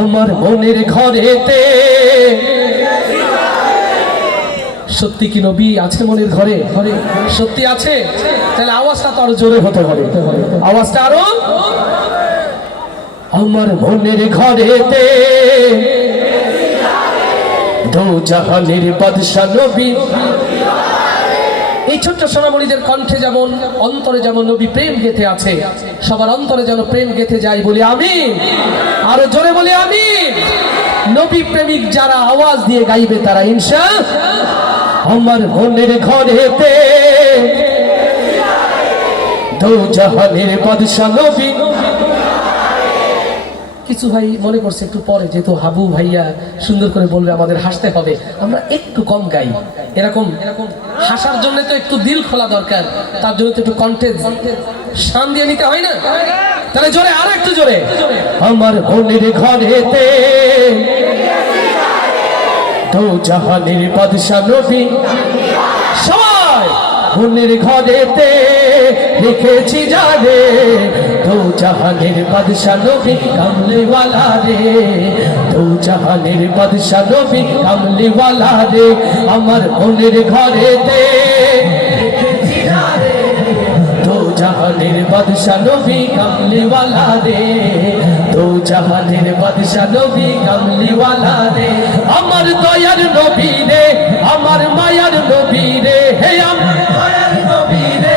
আমার মনের ঘরেতে। সত্যি কি নবী আছে মনের ঘরে? সত্যি আছে? তাহলে আওয়াজটা তো আরো জোরে হতে হবে, আওয়াজটা আরো। আমার মনের ঘরেতে দো জাহানের বাদশা নবী। এই ছোট্ট সোনামণিদের কণ্ঠে যেমন অন্তরে যেমন নবী প্রেম গেথে আছে, সবার অন্তরে যেন প্রেম গেথে যায়, বলি আমিন। আরো জোরে বলি আমিন। নবী প্রেমিক যারা আওয়াজ দিয়ে গাইবে তারা ইনশাআল্লাহ। আমার মনের ঘরেতে দো জাহানের বাদশা নবী। কিছু ভাই মনে করছে একটু পরে, যেহেতু হাবু ভাইয়া সুন্দর করে বলবে আমাদের হাসতে হবে, আমরা একটু কম গাই। এরকম হাসার জন্য তো একটু দিল খোলা দরকার, তার জন্য তো একটু কন্টেন্ট শান দিয়ে নিতে হয় না? তাহলে জোরে, আর একটু জোরে। আমার মনের ঘরেতে দো জাহানের বাদশা নবী। সবাই মনের ঘরেতে লিখেছি যারে দো জাহানের বাদশা নবী কামলিওয়ালা রে। দো জাহানের বাদশা নবী কামলিওয়ালা রে। আমার মনের ঘরেতে লিখেছি যারে দো জাহানের বাদশা নবী কামলিওয়ালা রে। দো জাহানের বাদশা নবী কামলিওয়ালা রে। আমার দয়ার নবী রে, আমার মায়ার নবী রে। হে আমার দয়ার নবী রে,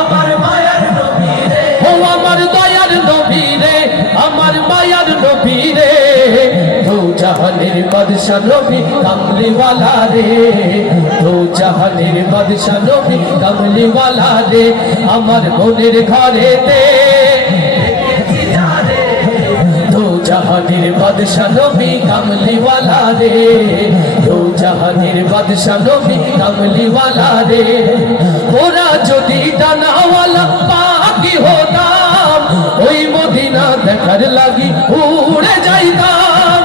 আমার মায়ার নবী রে। ও আমার দয়ার নবী রে, আমার মায়ার নবী রে। দো জাহানের বাদশা নবী কামলিওয়ালা রে। দো জাহানের বাদশা নবী কামলিওয়ালা রে। আমার মনের ঘরেতে দো জাহানের বাদশা নবী কামলিওয়ালা রে। দো জাহানের বাদশা নবী কামলিওয়ালা রে। ওরা যদি ডানাওয়ালা পাখি হতাম, ওই মদিনা দেখার লাগি উড়ে যাইতাম।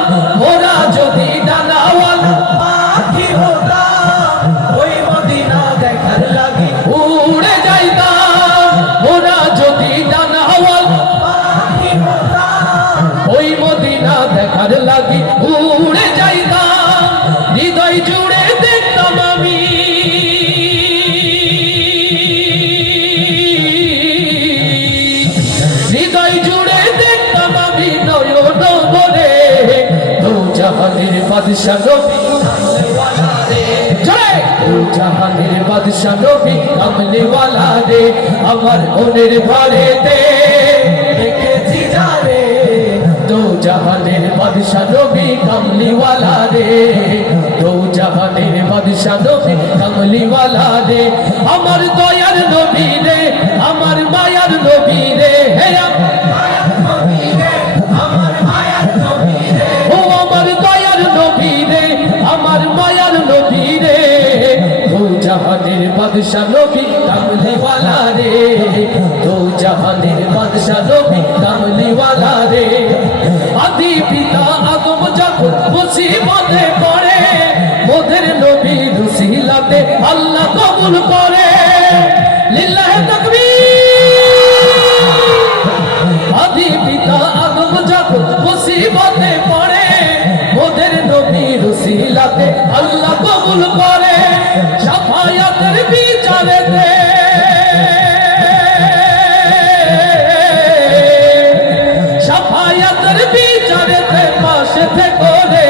ওরা যদি ডানাওয়ালা পাখি হতাম, ওই মদিনা দেখার লাগি উড়ে যাইতাম। ওরা যদি ডানাওয়ালা পাখি হতাম, ওই মদিনা দেখার লাগি উড়ে যাইতাম। হৃদয় জুড়ে দেখতাম আমি হৃদয় জুড়ে দেখতাম আমি নয়ন ভরে দো জাহানের বাদশা নবী কামলিওয়ালা রে। দো জাহানের বাদশা নবী কামলিওয়ালা রে। আমার মনের ঘরেতে লিখেছি যারে দো জাহানের বাদশা নবী কামলিওয়ালা রে। দো জাহানের বাদশা নবী কামলিওয়ালা রে। আমার দয়ার নবী রে, আমার মায়ার নবী রে। হে আমার মায়ার নবী রে, আমার মায়ার নবী রে। ও আমার দয়ার নবী রে, আমার মায়ার নবী রে। দো জাহানের বাদশা নবী কামলিওয়ালা রে। দো জাহানের বাদশা নবী কামলিওয়ালা রে। আদি পিতা আদম যখন মুসিবতে পড়ে, মোদের নবীর উসিলাতে আল্লাহ কবুল করে। লিল্লাহে তাকবীর। আদি পিতা আদম যখন মুসিবতে পড়ে, মোদের নবীর উসিলাতে আল্লাহ কবুল করে। শাফায়াতের বিচারেতে শাফায়াতের বিচারেতে পাশে থেকে রে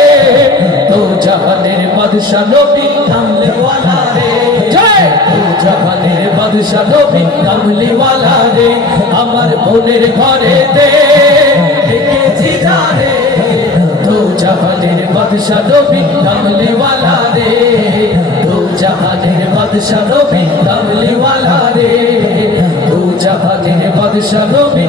দো জাহানের বাদশা নবী কামলিওয়ালা রে। জয় দো জাহানের বাদশা নবী কামলিওয়ালা রে। আমার মনের ঘরেতে লিখেছি যারে দো জাহানের বাদশা নবী কামলিওয়ালা রে। দো জাহানের বাদশা নবী কামলিওয়ালা রে। দো জাহানের বাদশা নবী